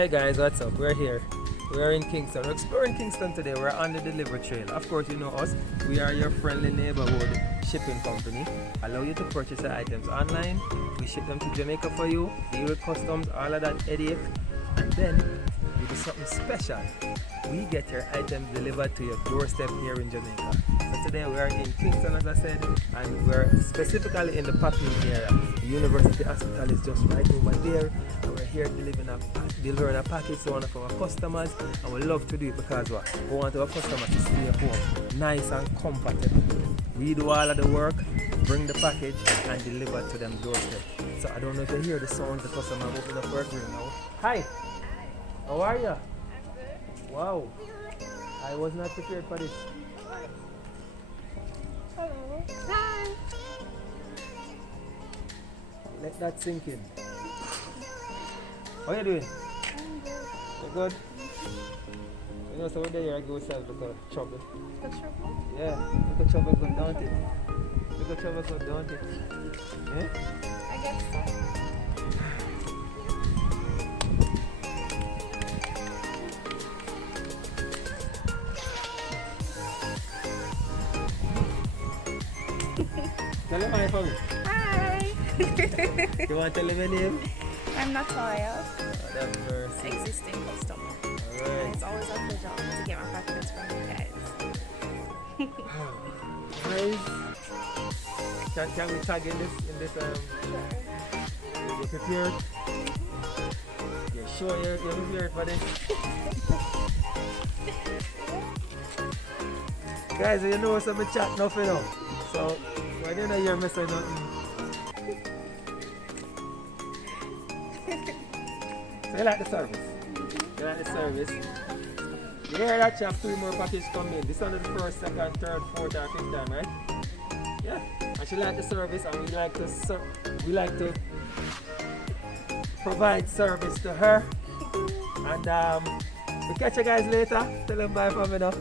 Hey guys, what's up? We're here. We're in Kingston. We're exploring Kingston today. We're on the delivery trail. Of course, you know us. We are your friendly neighborhood shipping company. Allow you to purchase your items online. We ship them to Jamaica for you. Deal with customs, all of that headache. And then we do something special. We get your items delivered to your doorstep here in Jamaica. So today we are in Kingston, as I said, and we're specifically in the Packing area. The University Hospital is just right over there, and we're here delivering a package to one of our customers, and we love to do it because we want our customers to stay at home, nice and comfortable. We do all of the work, bring the package, and deliver to them doorstep. So I don't know if you hear the sound the customer opening up work room now. Hi, how are you? Wow, I was not prepared for this. Hello. Hi. Let that sink in. How you doing? I'm good. You good? You know, so when there I go yourself, look at trouble. The trouble? Yeah, look at trouble good, don't it? Look at trouble good, don't it? Yeah? I guess so. Tell him hi for me. Hi. You want to tell him your name? I'm Natalia, Oh, that's mercy. existing customer. And Alright. it's always a pleasure to get my packages from you guys. Guys, can we tag in this you prepared? You sure you're prepared for this? Guys, you know some chat nothing now. So when you know you're missing nothing. So you like the service? You like the service? You hear that you have 3 more packages coming in. This one is the first, second, third, fourth, or fifth time, right? Yeah. And she like the service, and we like to provide service to her. And we catch you guys later. Tell them bye for me now.